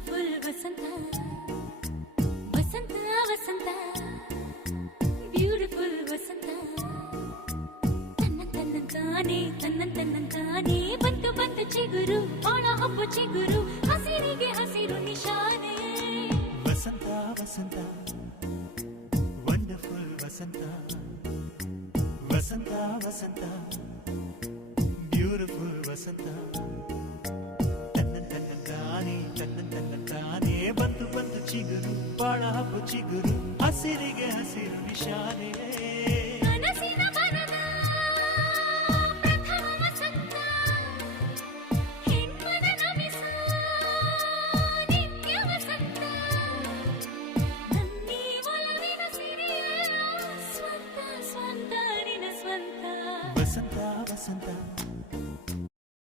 beautiful ವಸಂತ ವಸಂತ ವಸಂತ beautiful ವಸಂತ ತನ್ನಂತಾನೆ ಬಂತು ಬಂತು ಚಿಗುರು ಒಣ ಹಬ್ಬ ಚಿಗುರು ಹಸಿರಿಗೆ ಹಸಿರು ನಿಶಾನೆ ವಸಂತ ವಸಂತ ವಂಡರ್ಫುಲ್ ವಸಂತ ವಸಂತ ವಸಂತ ಬ್ಯೂಟಿಫುಲ್ ವಸಂತ ತನ್ನಂತಾನೆ ಬಂತು ಬಂತು ಚಿಗುರು ಬಾಳ ಹಬ್ಬ ಚಿಗುರು ಹಸಿರಿಗೆ ಹಸಿರು ನಿಶಾನೆ ಕನಸಿನ ಬನದ ಪ್ರಥಮ ವಸಂತ ಹೆಣ್ಮನ ನಮಿಸ ನಿತ್ಯ ವಸಂತ ನನ್ನಿ ಒಲವಿನ ಸಿರಿಯ ಸ್ವಂತ ಸ್ವಂತ ನಿನ ಸ್ವಂತ ವಸಂತ ವಸಂತ